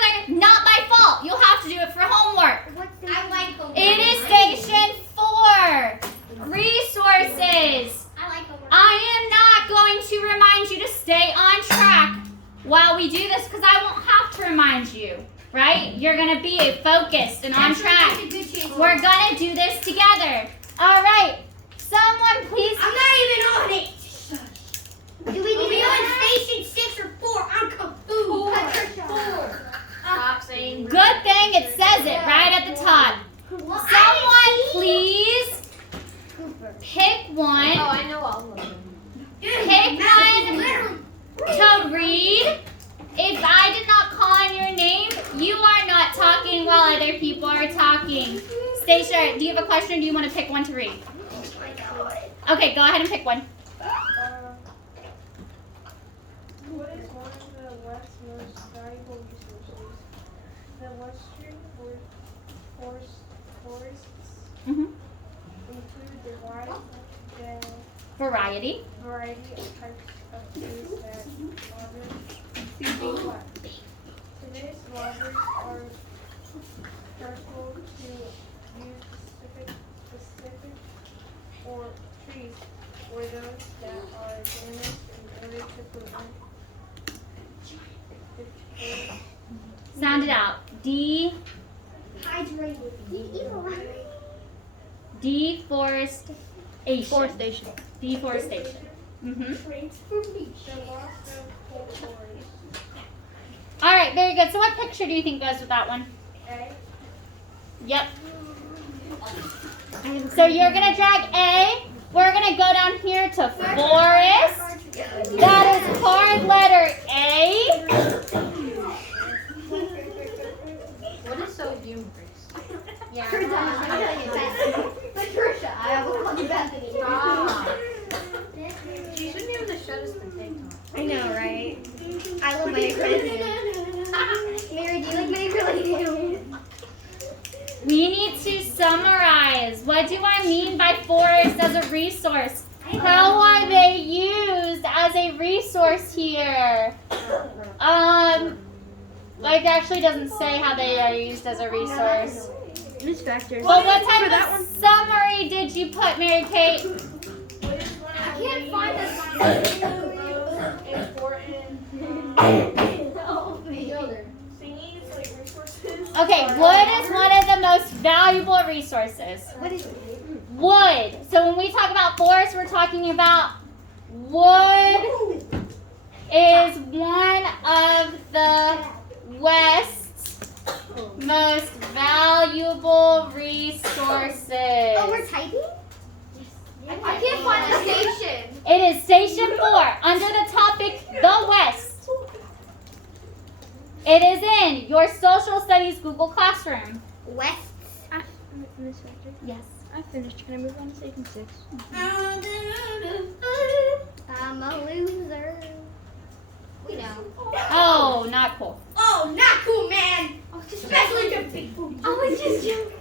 together, not my fault. You'll have to do it for homework. I like homework. It is station 4. Resources. I like homework. I am not going to remind you to stay on track while we do this because I won't have to remind you, right? You're going to be focused and on track. We're going to do this together. All right. Someone please. I'm not even on it. Do we need to be on station 6 or 4? I'm confused. 4. Stop saying. Good thing it says it right at the top. Someone please pick one. Oh, I know all of them. Pick one to read. If I did not call on your name, you are not talking while other people are talking. Stacia, do you have a question or do you want to pick one to read? Okay, go ahead and pick one. What is one of the West's most valuable resources? The Western forests include the wide Variety. variety of types of trees that loggers collect. Today's loggers are careful to use specific or trees or those that are damaged in order to prevent Sound it out. Deforestation. Deforestation. All right, very good. So what picture do you think goes with that one? Yep. So you're going to drag A. We're going to go down here to forest. That is hard letter A. What is so humorous? Yeah. Patricia, I will call you Bethany. Stop. She shouldn't even have shut us the TikTok. I know, right? I love my acrylic. Mary, do you like my acrylic? We need to summarize. What do I mean by forest as a resource? How are they used as a resource here? Like it actually doesn't say how they are used as a resource. Miss Factor. Well, what type of summary did you put, Mary Kate? I can't find this. Okay, wood is one of the most valuable resources. What is it? Wood. So when we talk about forest, we're talking about wood is one of the West's most valuable resources. Oh, we're typing? I can't find the station. It is station 4 under the topic The West. It is in your social studies Google Classroom. West. Miss Factor, Yes. I finished. Can I move on to station 6? I'm a loser. We know. Oh, not cool. Oh, not cool, man. Especially the people. I was just joking.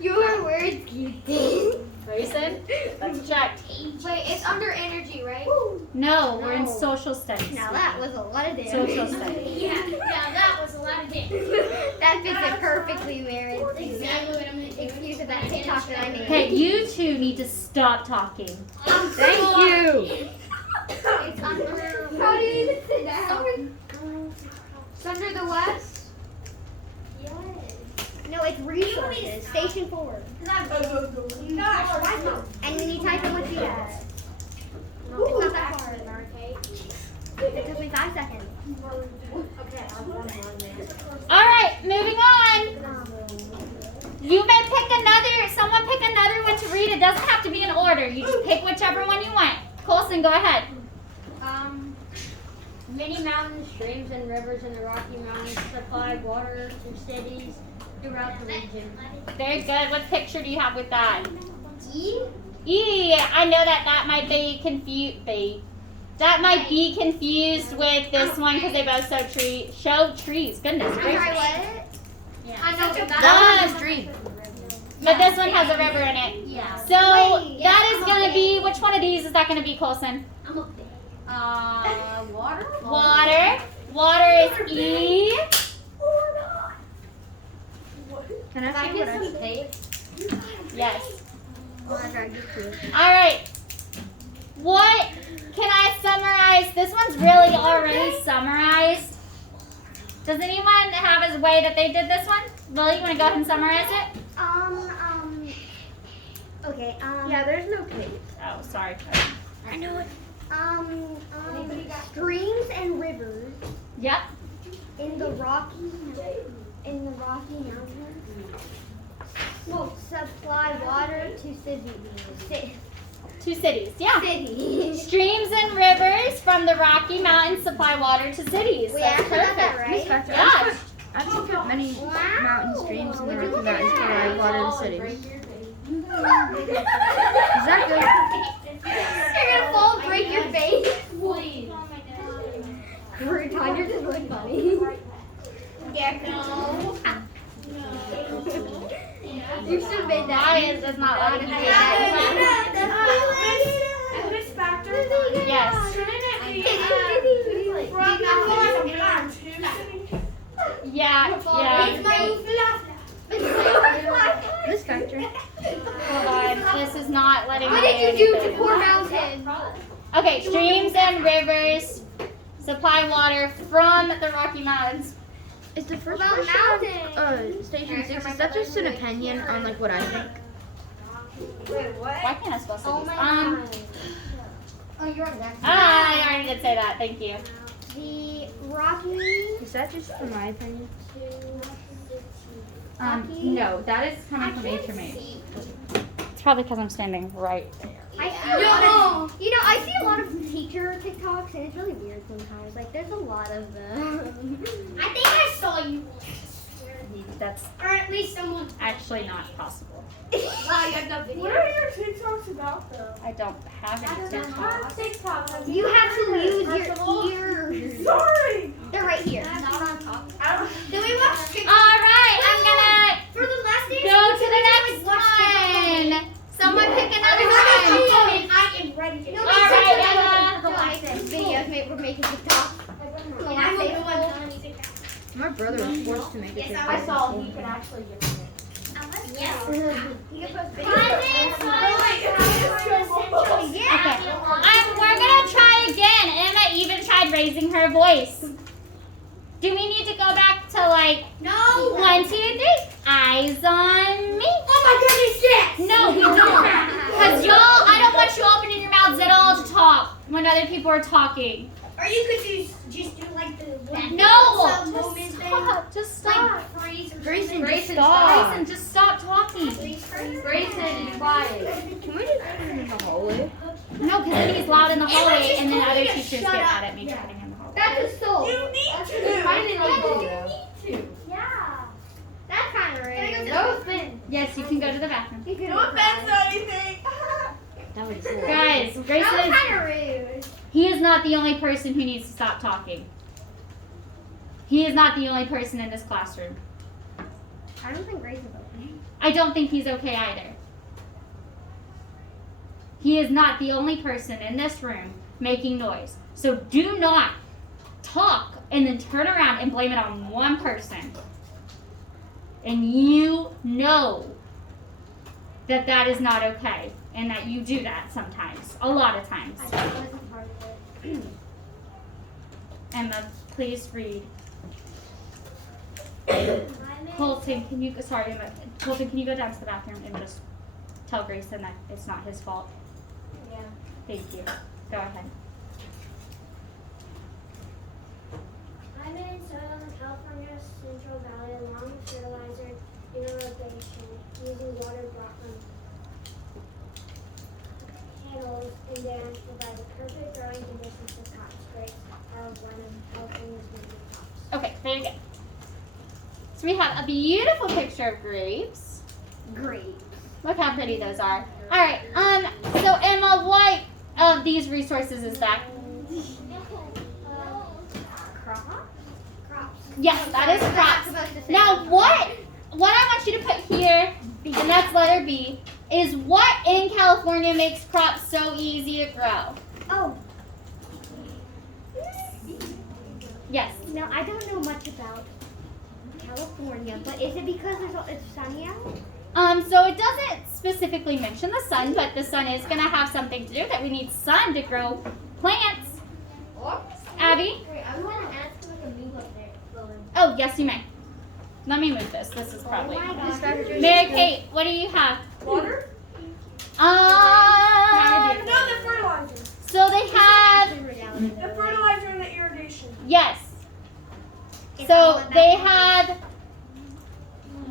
Your words keep What you said? Let's check. Wait, it's under energy, right? No, we're in social studies. Now that was a lot of damage. Social studies. Yeah, that was a lot of damage. That fits it perfectly, Mary. Exactly what I'm going to do. Excuse of that TikTok that I made. Okay, you two need to stop talking. Thank you. It's under. How do you even sit down? It's under the West? Yes. No, it's resources. Station 4. Gosh, why not? And then you type in what you have. No, it's not that hard. It took me 5 seconds. Okay, I'll one more minute. All right, moving on. You may pick another, someone pick another one to read. It doesn't have to be in order. You just pick whichever one you want. Colson, go ahead. Many mountains, streams, and rivers in the Rocky Mountains supply water to cities throughout the region. Very good. What picture do you have with that? E? I know that might be confused. That might be confused with this one because they both show trees. Goodness I'm gracious. sorry, what? Yeah. I know That one's dream. But this one has a river in it. Yeah. So that is going to be, which one of these is that going to be, Colson? Water? Water. Water is E. Can I see what I say? Yes. Oh, I tried to do. All right. What can I summarize? This one's really already summarized. Does anyone have a way that they did this one? Lily, you want to go ahead and summarize it? Okay, Yeah, there's no case. Oh, sorry. I know it. Streams and rivers Yep. in the Rocky Mountains supply water to cities. Two cities. Yeah. Cities. Streams and rivers from the Rocky Mountains supply water to cities. We That's actually got that perfect. right. Yeah. I've seen many Wow. mountain streams in the Would you Rocky look at Mountains that? provide water to cities. Is that good? You're gonna fall and break your face. Please. You're just really funny. You should have made that. Why is this not letting me do that? This factor. Yes. Yeah. This factory. Hold on. This is not letting me What did you do to anything. poor mountain? Okay, streams and rivers supply water from the Rocky Mountains. Is the first About question mountains. of Station 6, is that just an opinion on like what I think? Why can't I spell Oh cities? my god. Oh, you're on next. I already did say that. Thank you. The Rocky. Is that just for my opinion? No, that is coming from HMH. It's probably because I'm standing right there. I see a lot of teacher TikToks and it's really weird sometimes. Like there's a lot of them. I think I saw you. That's Or at least someone. actually not possible. Wow, you have no video. What are your TikToks about though? I don't have any TikTok. TikTok. You have to use your ears. Sorry. They're right here. Not on top. Do we watch TikTok? All right, I'm gonna For the last day, go to the next one. Someone pick another one. I am ready to. All right, Emma. The last videos we're making TikTok. And I will go on telling you TikTok. My brother was forced to make a Yes, TikTok. I in saw school. he could actually give me it. Yes. You can post Okay. Yeah. We're gonna try again. Emma even tried raising her voice. Do we need to go back to like No. 1, 2, 3? Eyes on me. Oh my goodness, yes. No, we don't. Because y'all, I don't want you opening your mouths at all to talk when other people are talking. Or you could just do like the No. some moment thing. Just stop. Like freeze or Grayson, something. just stop. Grayson, just stop talking. Grayson, quiet. Can we just put him in the hallway? No, because then he's loud in the hallway, just and then told other you to teachers shut get up. mad at me for putting him in the hallway. That's a soul. You need to. Yeah. That's kind of rude. No offense. Yes, you can go to the bathroom. You could No offense or anything. That was cool. Guys, That Grayson was is, kind of rude. he is not the only person who needs to stop talking. He is not the only person in this classroom. I don't think Grace is okay. I don't think he's okay either. He is not the only person in this room making noise. So do not talk and then turn around and blame it on one person. And you know that that is not okay and that you do that sometimes, a lot of times. I wasn't part of it. Emma, please read. Colton, can you go down to the bathroom and just tell Grayson that it's not his fault? Yeah. Thank you. Go ahead. I'm in soil in California Central Valley along with fertilizer irrigation using water brought from channels and dams provide the perfect growing conditions for crops. Grapes are one of California's major crops. Okay, very good. So we have a beautiful picture of grapes. Great. Look how pretty those are. All right. So Emma, what of these resources is that? Crops. Yes, that is crops. Supposed to say Now, what I want you to put here, and that's letter B, is what in California makes crops so easy to grow? Oh. Yes. Now, I don't know much about California, but is it because it's sunny out? So it doesn't specifically mention the sun, but the sun is going to have something to do with it. We need sun to grow plants. Abby? Wait, I want to ask like a move up there. Oh, yes, you may. Let me move this. This is probably. Oh my gosh. Mary Kate, what do you have? Water? Um, No, the fertilizer. so they have, The fertilizer and the irrigation. yes. So they have,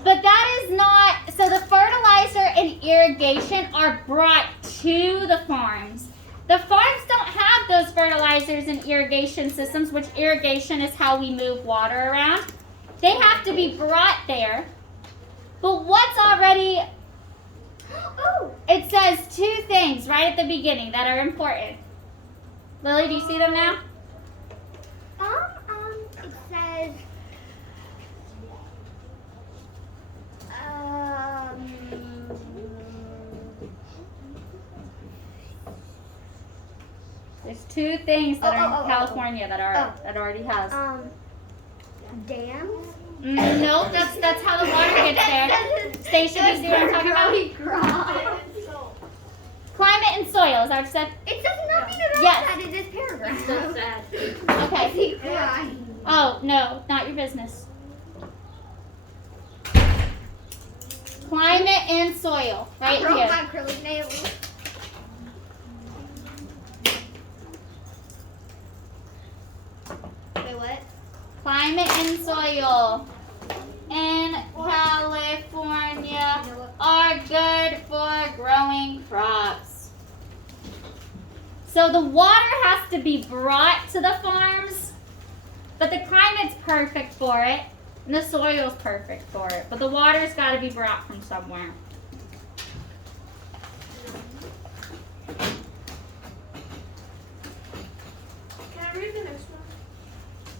but that is not, so the fertilizer and irrigation are brought to the farms. The farms don't have those fertilizers and irrigation systems, which irrigation is how we move water around. They have to be brought there. But what's already, Oh, it says two things right at the beginning that are important. Lily, do you see them now? it says, There's two things that are Oh. in California that already has. dams? No, that's how the water gets there. Stacia, do you see what I'm talking about? Climate and soil, is that what you said? It says nothing about Yes. that in this paragraph. So sad. Okay. Right. Oh, no, not your business. Climate and soil, right I broke here. my acrylic nails. Wait, what? Climate and soil in California are good for growing crops. So the water has to be brought to the farms, but the climate's perfect for it, and the soil's perfect for it. But the water's got to be brought from somewhere. Can I read the next one?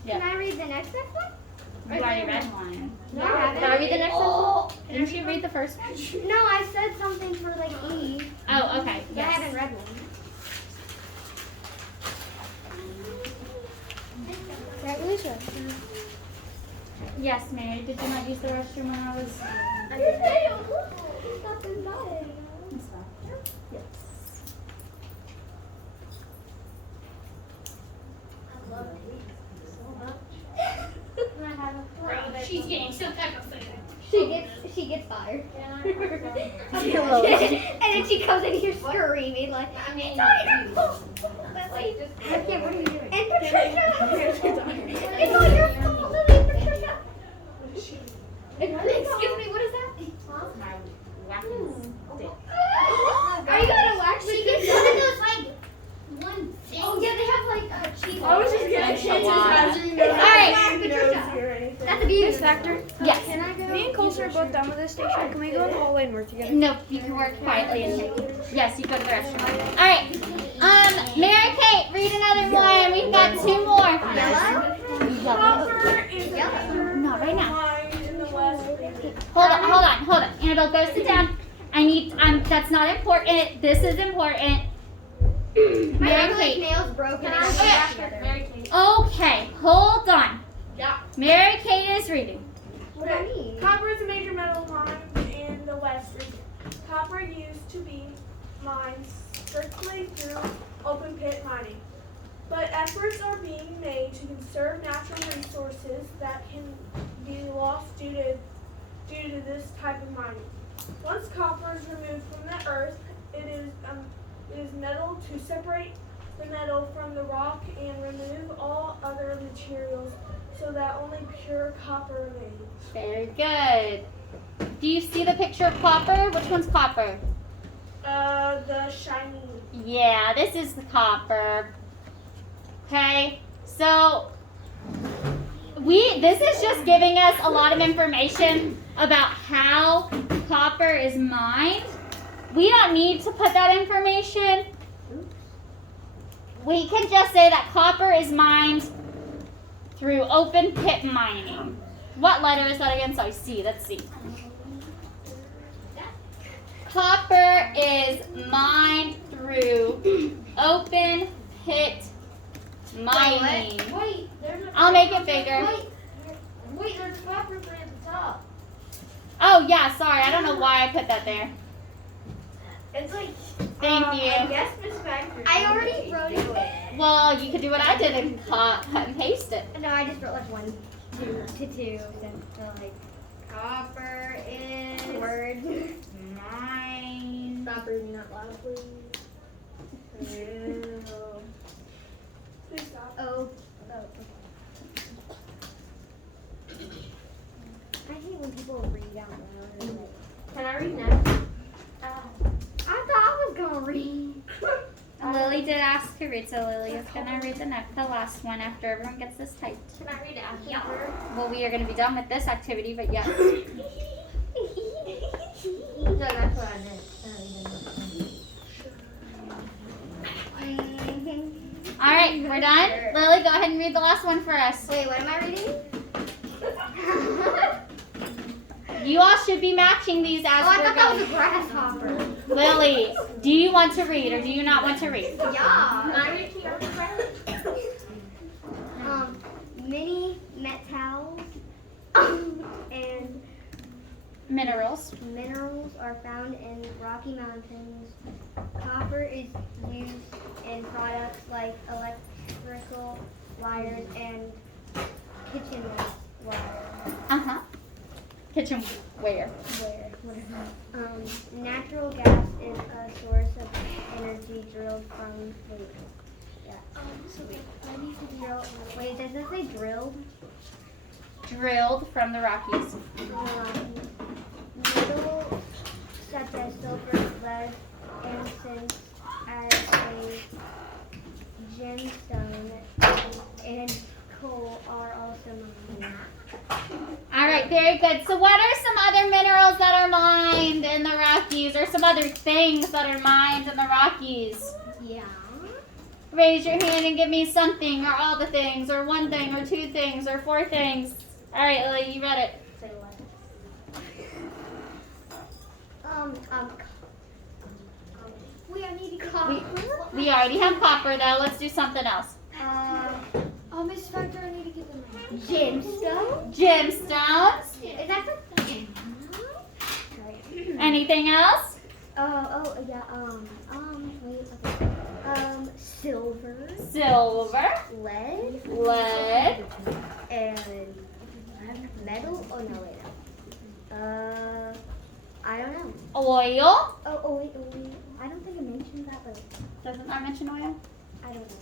Yeah. Can I read the next one? You already read one. No, I haven't. Can I read the next one? Didn't you read the first one? No, I said something for like E. Oh, okay. But I Yes. haven't read one. Can I use it? Yes, Mary. Did you not use the restroom when I was? Yes. She's getting so pepper. She gets fired. Hello. And then she comes in here screaming like, it's all your fault. Okay, what are you doing? And Patricia! It's all your fault, Lily, Patricia! Excuse me, what is that? Are you gonna wax She it? gets one of those like one thing. Oh yeah, they have like cheese. I was just getting chances imagining All right. Patricia. That's a beauty factor. Yes. Can I go? Me and Colson are both done with this station. Can we go in the hallway and work together? No, you can work quietly in here. Yes, you go to the restroom. All right. Mary Kate, read another one. We've got two more. Yellow. Copper is a major Not right now. mine in the west. Hold on. Annabelle, go sit down. I need. That's not important. This is important. My Mary acrylic Kate. nail's broken. and Okay. I'm together. Okay, hold on. Yeah. Mary Kate is reading. What do I mean? Copper is a major metal mine in the west region. Copper used to be mined strictly through open pit mining. But efforts are being made to conserve natural resources that can be lost due to this type of mining. Once copper is removed from the earth, it is metal to separate the metal from the rock and remove all other materials so that only pure copper remains. Very good. Do you see the picture of copper? Which one's copper? The shiny. Yeah, this is the copper. Okay, so this is just giving us a lot of information about how copper is mined. We don't need to put that information. We can just say that copper is mined through open pit mining. What letter is that again? Sorry, C. That's C. Copper is mined through open pit Mining. Wait, there's a I'll make it bigger. Wait, there's copper right at the top. Oh yeah, sorry. I don't know why I put that there. It's like. Thank I you. guess Miss Factor. I already wrote it. Well, you could do what I did and cut and paste it. No, I just wrote like 1, 2 to 2. So like copper is word. Mine. Stop reading out loud, please. Please stop. Oh. I hate when people read out loud. Like, Can I read next? I thought I was gonna read. Lily did ask to read, so Lily is gonna read the last one after everyone gets this typed. Can I read after her? Well, we are gonna be done with this activity, but yes. No, that's what I meant. All right, we're done. Lily, go ahead and read the last one for us. Wait, what am I reading? You all should be matching these as Oh, I we're thought that was going. a grasshopper. Lily, do you want to read or do you not want to read? Can Yeah. I read to your Mini metals and Minerals. minerals are found in Rocky Mountains. Copper is used in products like electrical wires and kitchenware. Uh-huh. Kitchenware. Natural gas is a source of energy drilled from Wait, does it say drilled? Drilled from the Rockies. Metals such as silver, lead, and zinc as a gemstone and coal are also mined. All right, very good. So what are some other minerals that are mined in the Rockies or some other things that are mined in the Rockies? Yeah. Raise your hand and give me something or all the things or one thing or two things or four things. All right, Lily, you read it. Say what? I need copper. We already have copper though. Let's do something else. Miss Factor, I need to get them. Gemstone? Gemstones. Is that the Anything else? yeah, wait, okay. Silver, Silver. lead, Lead. and metal? Oh, no, wait, no. I don't know. Oil. Oh, wait. I don't think it mentioned that, but Doesn't that mention oil? I don't know.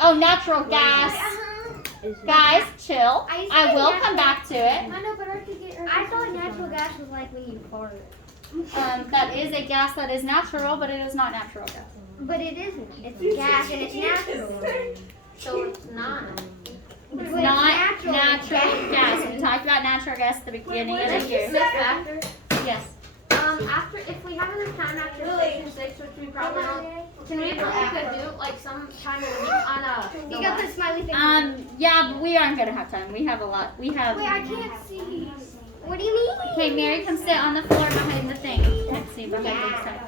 Oh, natural gas. Guys, chill. I will come back to it. I know, but I thought natural gas was like when you fart. That is a gas that is natural, but it is not natural gas. But it isn't. It's gas and it's natural. So it's not. It's not natural gas. We talked about natural gas at the beginning of the year. Miss Factor. Yes. After if we have enough time after station 6, which we probably don't, can we could do like some kind of week on a. You got the smiley face. Yeah, but we aren't gonna have time. We have a lot. We have. Wait, I can't see. What do you mean? Okay, Mary, come sit on the floor behind the thing. Let's see, behind the side.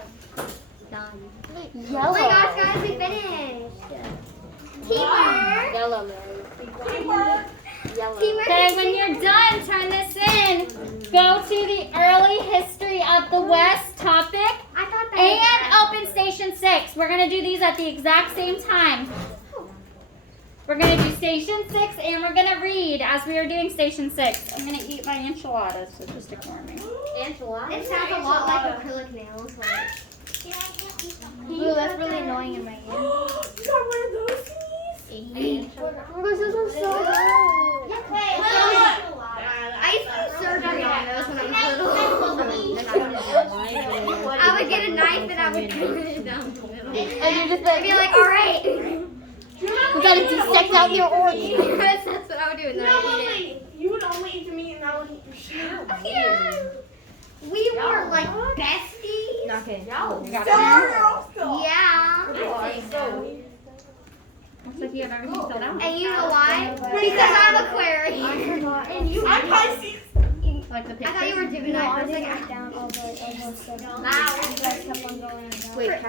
Done. Yellow. Oh my gosh, guys, we finished. Teamwork. Yellow, Mary. Teamwork. Yellow. Teamwork. Okay, when you're done, turn this in. Go to the early history of the West topic I thought that and open station 6. We're gonna do these at the exact same time. We're gonna do station 6 and we're gonna read as we are doing station 6. I'm gonna eat my enchiladas, so just ignore me. Enchilada. It sounds a lot like acrylic nails. Ooh, that's really annoying in my ear. You got one of those thingies? This is so good. I used to serve everyone those when I was little. I would get a knife and I would cut it down the middle. And you're just I'd be like, all right. we gotta dissect out your organs. That's what I would do. And then I'd eat it. You would only eat the meat and I would eat your shit. Yeah. We were like besties. Not kidding. You got Still it? are, girl, still. Yeah. Looks like you have everything filled out. And you know why? Because I'm Aquarius. And you, I'm Pisces. Like the I thought you were picture. Gemini. I was like, Wait, it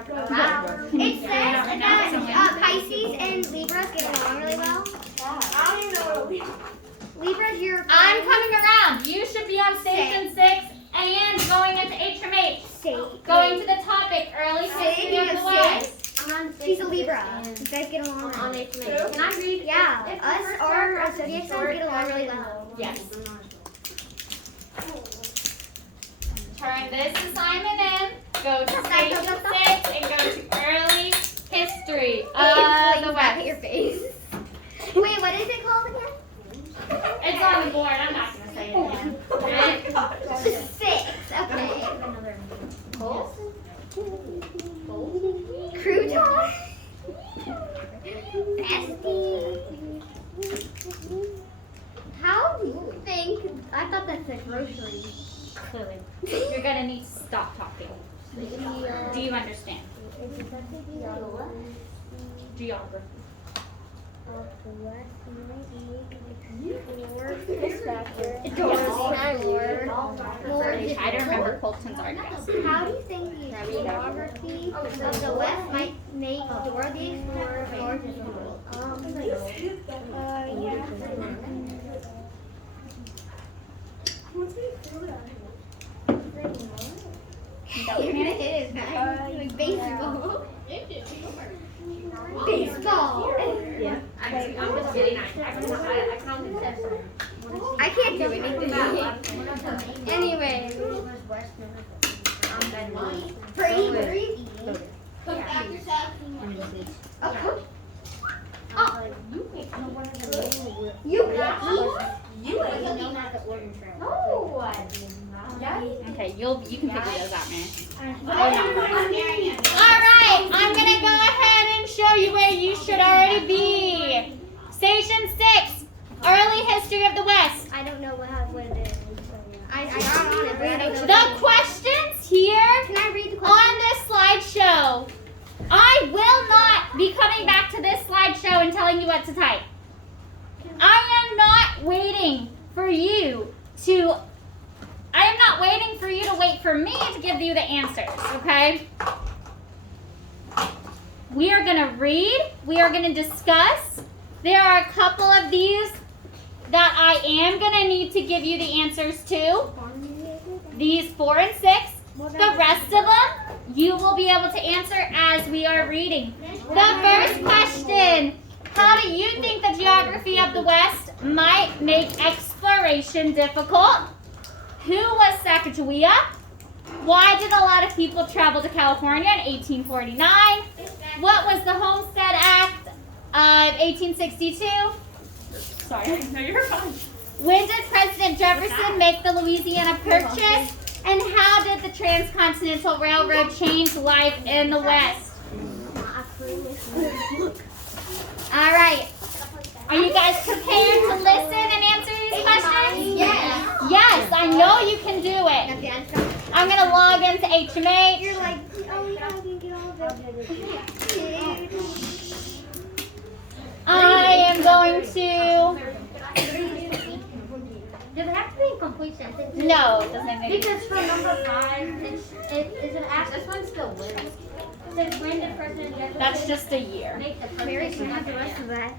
says that Pisces and Libras get along really well? I don't even know what a Libra. Libras, you're. I'm coming around. You should be on station 6 and going into HMH. Going to the topic, early history of the West. I'm on She's a Libra. and You guys get along. I'm on HMH. Can I read? Yeah, if the us first our paragraph is associate short, get along really well. Yes. Turn this assignment in. Go to station 6 and go to early history of the At West. your face. Wait, what is it called again? It's on the board. I'm not going to say it again. Right? 6. Okay. Crouton. Bestie. How do you think? I thought that's a grocery. Clearly. You're going to need to stop talking. Do you understand? Geography. I don't remember Colton's art guess. How do you think the geography of the West might make Dora the Explorer more difficult? You're gonna hit his back. Baseball. Baseball. Yeah. I'm just kidding. I can only say I can't do anything. Anyway. Pretty. Okay, you can figure those out, man. Alright, I'm gonna go ahead and show you where you should already be. Station 6, early history of the West. I don't know what it is. I got on it, but I don't know. The questions here Can I read the question? on this slideshow. I will not be coming back to this slideshow and telling you what to type. I am not waiting for you to wait for me to give you the answers, okay? We are going to read. We are going to discuss. There are a couple of these that I am going to need to give you the answers to. These 4 and 6. The rest of them, you will be able to answer as we are reading. The first question, how do you think the geography of the West might make exploration difficult? Who was Sacagawea? Why did a lot of people travel to California in 1849? What was the Homestead Act of 1862? Sorry, no, you're fine. When did President Jefferson make the Louisiana Purchase? And how did the Transcontinental Railroad change life in the West? All right. Are you guys prepared to listen and answer these questions? Yes. Yes, I know you can do it. I'm going to log into HMH. You're like, oh, yeah, I can get all of it. I am going to... Does it have to be in complete sentences? No, it doesn't make Because for number 5, is it asked? This one's still when. It says when did President Jefferson That's just a year. make the Mary, purchase? can I have the rest of that?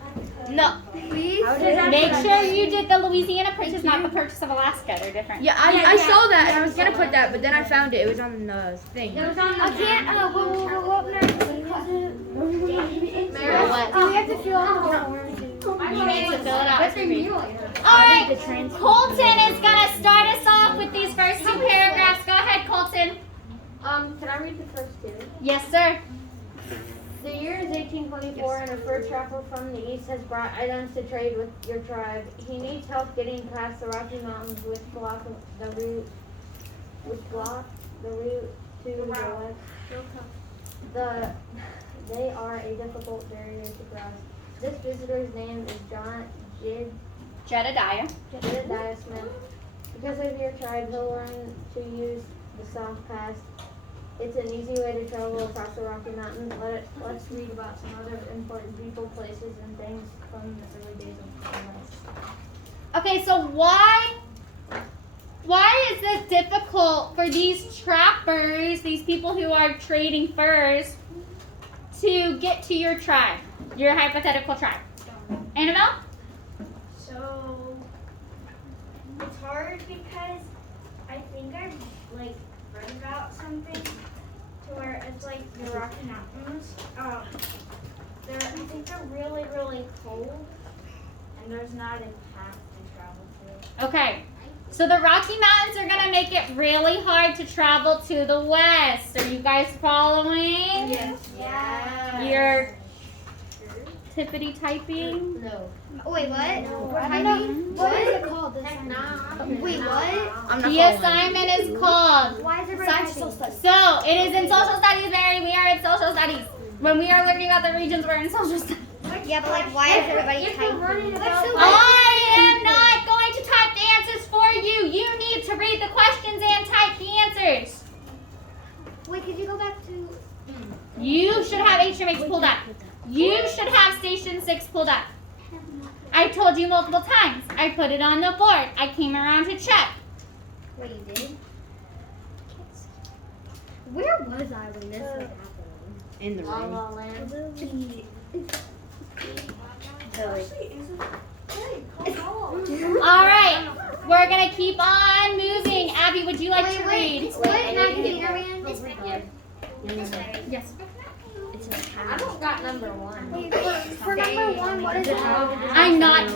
No. Please? Make sure you did the Louisiana Purchase, not the Purchase of Alaska. They're different. Yeah, I saw that and I was gonna put that, but then I found it. It was on the thing. It was on the I can't, what Or what? we have to fill out the form. You need to fill it out. What's your new? Alright, Colton is going to start us off with these first 2 paragraphs. Go ahead, Colton. Can I read the first 2? Yes, sir. The year is 1824 and a fur trapper from the east has brought items to trade with your tribe. He needs help getting past the Rocky Mountains which block the route to the west. They are a difficult barrier to cross. This visitor's name is John Jedediah. Jedediah Smith. Because of your tribe, he'll learn to use the South Pass. It's an easy way to travel across the Rocky Mountains. Let's read about some other important people, places, and things from the early days of the West. Okay, so why is this difficult for these trappers, these people who are trading furs, to get to your tribe, your hypothetical tribe? Annabelle? So it's hard because I think I've like read about something to where it's like the Rocky Mountains. I think they're really, really cold, and there's not a path to travel to. Okay. So the Rocky Mountains are gonna make it really hard to travel to the west. Are you guys following? Yes. Yeah. You're tippity typing? No. Wait, what? I don't know. What is it called? Wait, what? I'm not The following. assignment is called. Why is everybody typing? So it is in social studies, Mary. We are in social studies. When we are learning about the regions, we're in social studies. Yeah, but like, why is everybody typing? I am not going to type the answers for you. You need to read the questions and type the answers. Wait, could you go back to? You should have HMH pulled up. You should have Station 6 pulled up. I told you multiple times. I put it on the board. I came around to check. Wait, you did? Where was I when this was happening? In the room. All right. We're going to keep on moving. Abby, would you like to read? What magazine are we in? Yes. I don't got number 1. For number 1, what is it? I'm not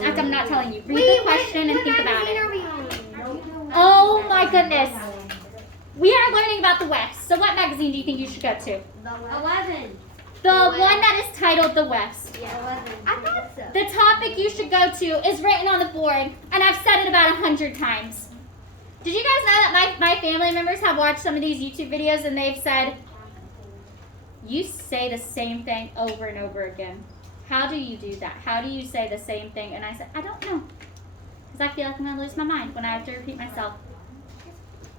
telling you. Read the question and what think about magazine it. are we on? Oh my goodness. We are learning about the West. So what magazine do you think you should go to? 11. The one that is titled The West. Yeah, 11. I thought so. The topic you should go to is written on the board, and I've said it about 100 times. Did you guys know that my family members have watched some of these YouTube videos and they've said, you say the same thing over and over again. How do you do that? How do you say the same thing? And I said, I don't know. Because I feel like I'm going to lose my mind when I have to repeat myself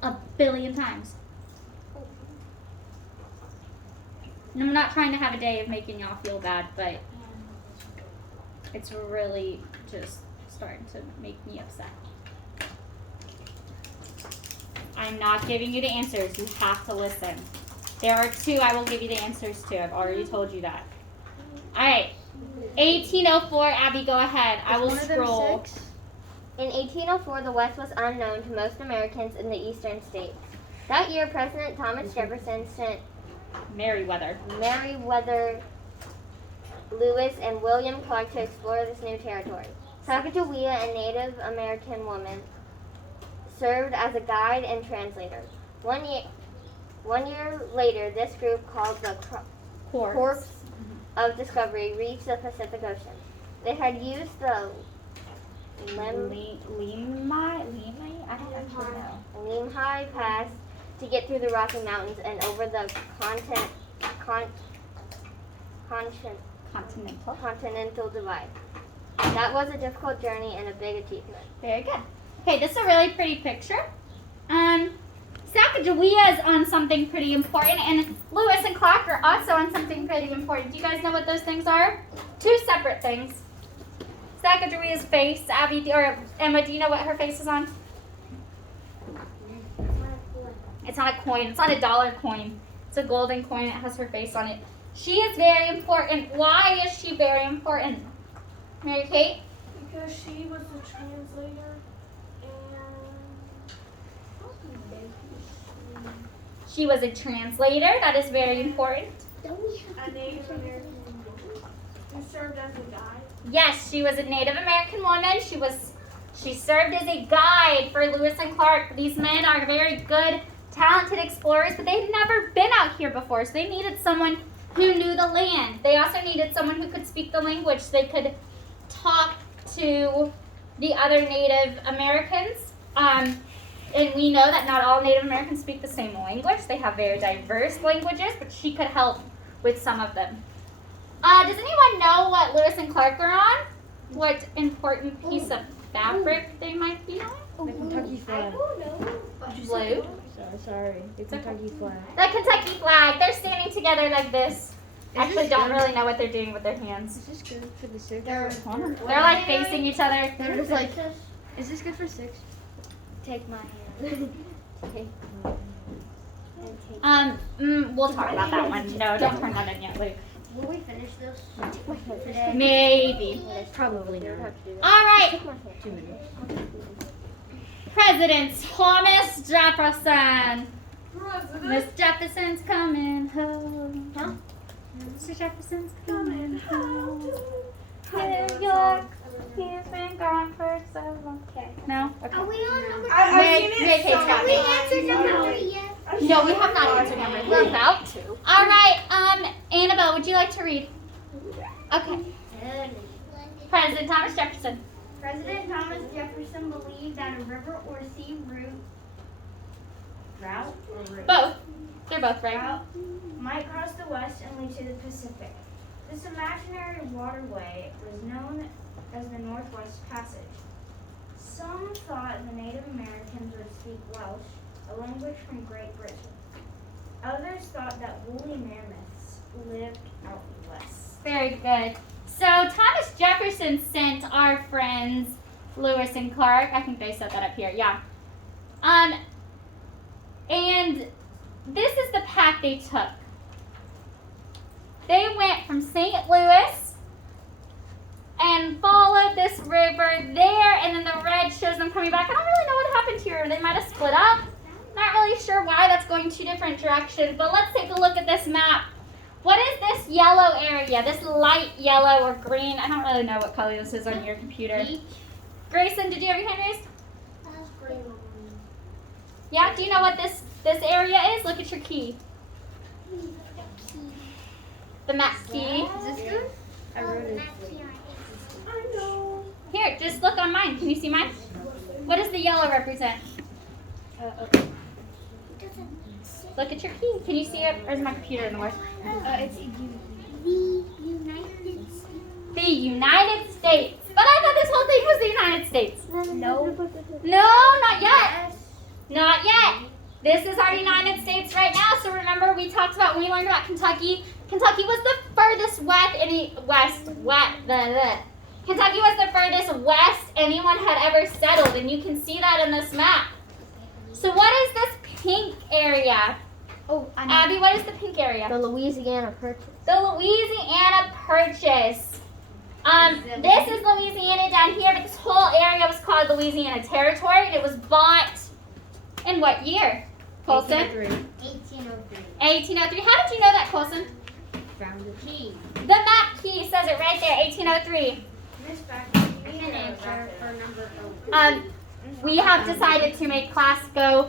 a billion times. And I'm not trying to have a day of making y'all feel bad, but it's really just starting to make me upset. I'm not giving you the answers. You have to listen. There are 2 I will give you the answers to. I've already told you that. All right. 1804, Abby, go ahead. I will scroll. In 1804, the West was unknown to most Americans in the eastern states. That year, President Thomas Jefferson sent Meriwether. Lewis, and William Clark to explore this new territory. Sacagawea, a Native American woman, served as a guide and translator. One year later, this group, called the Corps of Discovery, reached the Pacific Ocean. They had used the Limhi Pass to get through the Rocky Mountains and over the continental divide. That was a difficult journey and a big achievement. Very good. Okay, this is a really pretty picture. Sacagawea is on something pretty important, and Lewis and Clark are also on something pretty important. Do you guys know what those things are? 2 separate things. Sacagawea's face, Abby or Emma, do you know what her face is on? It's not a coin. It's not a dollar coin. It's a golden coin. It has her face on it. She is very important. Why is she very important? Mary Kate? Because she was the translator She was a translator. That is very important. and a Native American woman who served as a guide. Yes, she was a Native American woman. She served as a guide for Lewis and Clark. These men are very good, talented explorers, but they've never been out here before, so they needed someone who knew the land. They also needed someone who could speak the language so they could talk to the other Native Americans. And we know that not all Native Americans speak the same language. They have very diverse languages, but she could help with some of them. Does anyone know what Lewis and Clark are on? What important piece of fabric they might be on? The Kentucky flag. Blue. Sorry. The Kentucky flag. The Kentucky flag. They're standing together like this. Actually, this don't good? really know what they're doing with their hands. Is this good for the 6? They're like facing each other. They're just like, is this good for 6? Take my hand. We'll talk about that one. No, don't turn that in yet, Luke. Will we finish this today? Maybe. Probably not. All right. 2 minutes. President Thomas Jefferson. President. Miss Jefferson's coming home. Huh? Mr. Jefferson's coming home. New York, he's been gone for so long. Okay. No? Okay. Are we on number I've seen May it take so time. we many answered times. number 3 yet? No, we have not answered number 3. We're about to. All right, Annabelle, would you like to read? Okay. President Thomas Jefferson. President Thomas Jefferson believed that a river or sea route Both. They're both right. route might cross the west and lead to the Pacific. This imaginary waterway was known as the Northwest Passage. Some thought the Native Americans would speak Welsh, a language from Great Britain. Others thought that woolly mammoths lived out west. Very good. So Thomas Jefferson sent our friends Lewis and Clark. I think they said that up here. Yeah. And this is the path they took. They went from St. Louis and followed this river there, and then the red shows them coming back. I don't really know what happened here. They might have split up. Not really sure why that's going 2 different directions, but let's take a look at this map. What is this yellow area? This light yellow or green? I don't really know what color this is on your computer. Grayson, did you have your hand raised? Yeah, do you know what this area is? Look at your key. The map key. Is this good? I wrote it. I know. Here, just look on mine. Can you see mine? What does the yellow represent? Look at your key. Can you see it? Or is my computer in the way? It's the United States. The United States. But I thought this whole thing was the United States. No. No, not yet. Not yet. This is our United States right now. So remember, we talked about when we learned about Kentucky. Kentucky was the furthest Kentucky was the furthest west anyone had ever settled, and you can see that in this map. So what is this pink area? Oh, I know. Abby, what is the pink area? The Louisiana Purchase. The Louisiana Purchase. This is Louisiana down here, but this whole area was called Louisiana Territory, and it was bought in what year, Colson? 1803. 1803. How did you know that, Colson? Found it. Key. The map key says it right there, 1803. Miss Becker, you An need answer for number 0. We have decided to make class go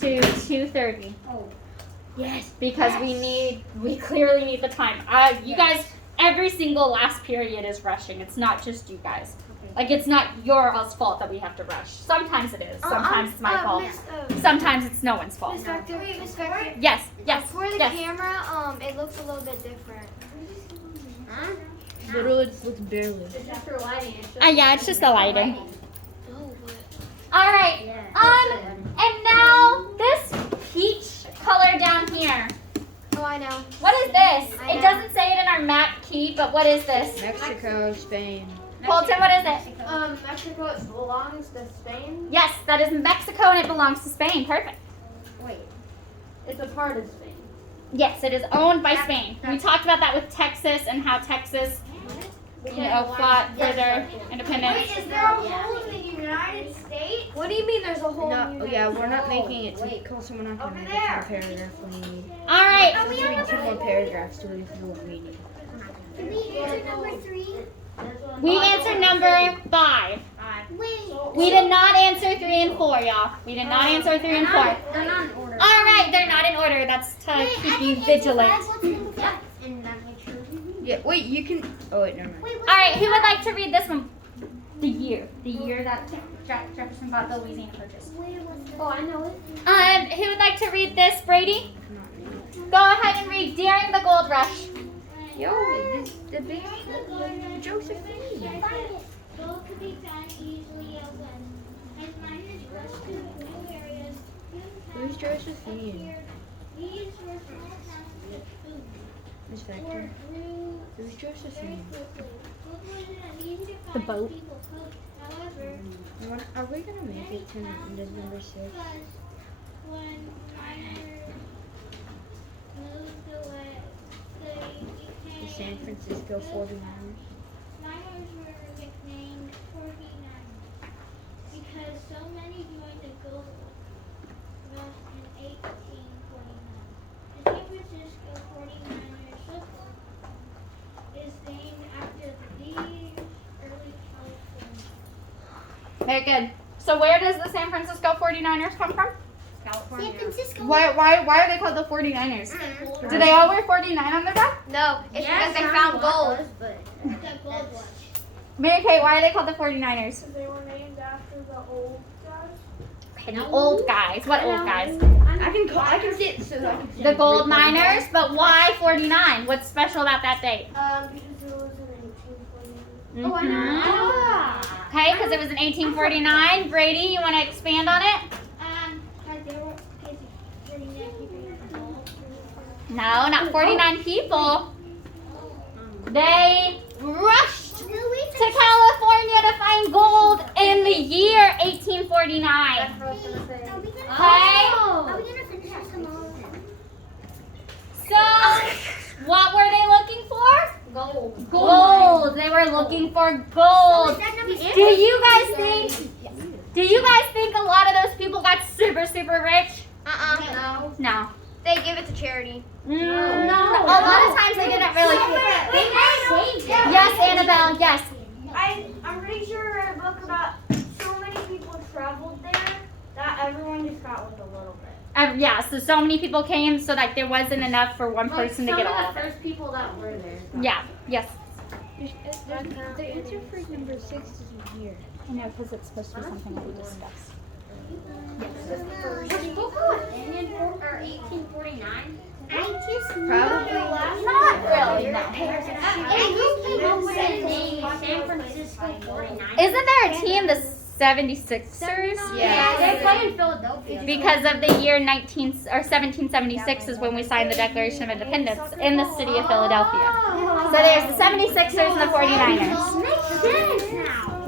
to 2:30. Oh. Yes, because we clearly need the time. You guys, every single last period is rushing. It's not just you guys. Like, it's not your all's fault that we have to rush. Sometimes it is. Sometimes it's my fault. Sometimes it's no one's fault. Miss Vector, Miss Vector. Yes, yes, For the yes. camera, it looks a little bit different. Literally just looks barely. It's just for lighting. Yeah, it's just the lighting. Oh, but. All right. And now this peach color down here. Oh, I know. What is this? I It know. doesn't say it in our map key, but what is this? Mexico, Spain. Colton, what is it? Mexico, it belongs to Spain. Yes, that is Mexico and it belongs to Spain. Perfect. Wait, it's a part of Spain. Yes, it is owned by Spain. We talked about that with Texas and how Texas, fought for their independence. Wait, is there a hole in the United States? What do you mean there's a hole in No, your yeah, name? we're not making it to Colson. We're not going to make it to the paragraph we need. All right. Are we on We need number 2 more paragraphs to read through what we need. Did we answer number 3? We answered number 5. Wait. We did not answer 3 and 4, y'all. We did not answer 3 and 4. They're not in order. All right, they're not in order. That's to keep you vigilant. And that makes sure. Yeah, wait, you can. Oh, wait, never mind. All right, who would like to read this one? The year that Jefferson bought the Louisiana Purchase. Oh, I know it. Who would like to read this, Brady? Go ahead and read During the Gold Rush. Yo, the big Josephine. Gold could be found easily out west. As miners rushed to new areas, Who's Josephine? these were small towns with food, Miss or Vector. grew Who's very Josephine? quickly. Gold wasn't as easy to The find boat. as people hoped. However, Are we gonna make it to number 6? because when miners moved away, The San Francisco 49ers. Niners were nicknamed 49ers because so many joined the Gold Rush in 1849. The San Francisco 49ers football is named after these early California. Very good. So where does the San Francisco 49ers come from? California. San Francisco. Why are they called the 49ers? Do they all wear 49 on their back? No, it's because they found gold. The gold one. Mary Kate, why are they called the 49ers? Because they were named after the old guys. Okay, the old guys. What old guys? I can see it. So I can see The it. gold miners, but why 49? What's special about that date? Because it was in 1849. Oh, I know. Mhm. Okay, because it was in 1849. Brady, you want to expand on it? They were 49 people in the gold. No, not 49 people. They rushed to California to find gold in the year 1849. That's what I was gonna say. Okay? Are we gonna finish this tomorrow? So, what were they looking for? Gold. Gold. They were looking for gold. Do you guys think a lot of those people got super, super rich? No. No. They give it to charity. No. A lot of times they didn't really. Yes, Annabelle, yes. I'm pretty sure I read a book about so many people traveled there that everyone just got like a little bit. Yeah, so many people came, so like there wasn't enough for one person to get all of it. first people that were there. Yeah, yes. The answer for number 6 is here. I know, because it's supposed to be something that we discussed. Was football ended in 1849? Probably. Not really, no. San Francisco 49. Isn't there a team, the 76ers? Yeah, they play in Philadelphia. Because of the year 1776 is when we signed the Declaration of Independence in the city of Philadelphia. So there's the 76ers and the 49ers. Makes sense now.